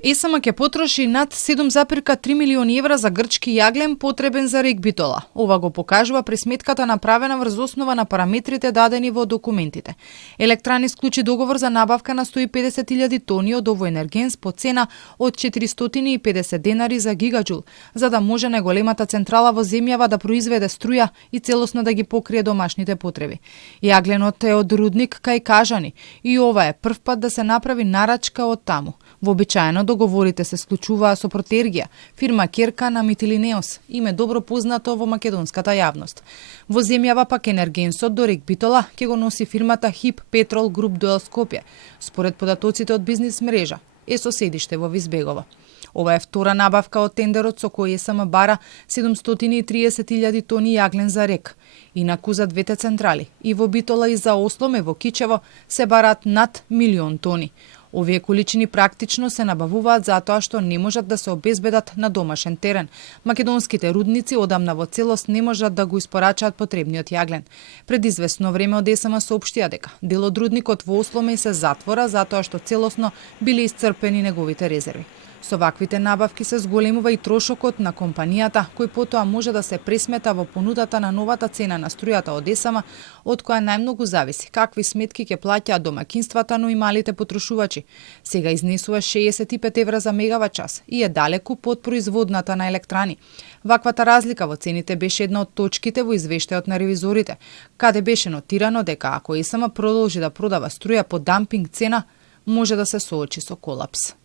ЕСМ ќе потроши над 7,3 милиони евра за грчки јаглен потребен за РЕК Битола. Ова го покажува пресметката направена врз основа на параметрите дадени во документите. Електрани склучи договор за набавка на 150.000 тони од овој енергенс по цена од 450 денари за гигаджул, за да може најголемата централа во земјава да произведе струја и целосно да ги покрие домашните потреби. Јагленот е од рудник кај Кажани и ова е прв пат да се направи нарачка од таму. Вообичаено договорите се склучуваа со Протергија, фирма ќерка на Митилинеос, име добро познато во македонската јавност. Во земјава пак енергенсот до РЕК Битола ќе го носи фирмата ХИП Петрол Груп Дуел Скопје, според податоците од бизнис мрежа, е со седиште во Визбегово. Ова е втора набавка од тендерот со кој ЕСМ бара 730.000 тони јаглен за РЕК. Инаку за двете централи, и во Битола и за Ослом и во Кичево, се барат над 1.000.000 тони. Овие количини практично се набавуваат затоа што не можат да се обезбедат на домашен терен. Македонските рудници одамна во целост не можат да го испорачаат потребниот јаглен. Пред известно време од ЕСМ соопштија дека дел од рудникот во Осломе се затвора затоа што целосно биле исцрпени неговите резерви. Со ваквите набавки се зголемува и трошокот на компанијата, кој потоа може да се пресмета во понудата на новата цена на струјата од ЕСМ, од која најмногу зависи какви сметки ќе плаќаат домакинствата, но и малите потрошувачи. Сега изнесува 65 евра за мегават час и е далеку под производната на електрани. Ваквата разлика во цените беше една од точките во извештајот на ревизорите, каде беше нотирано дека ако ЕСМ продолжи да продава струја по дампинг цена, може да се соочи со колапс.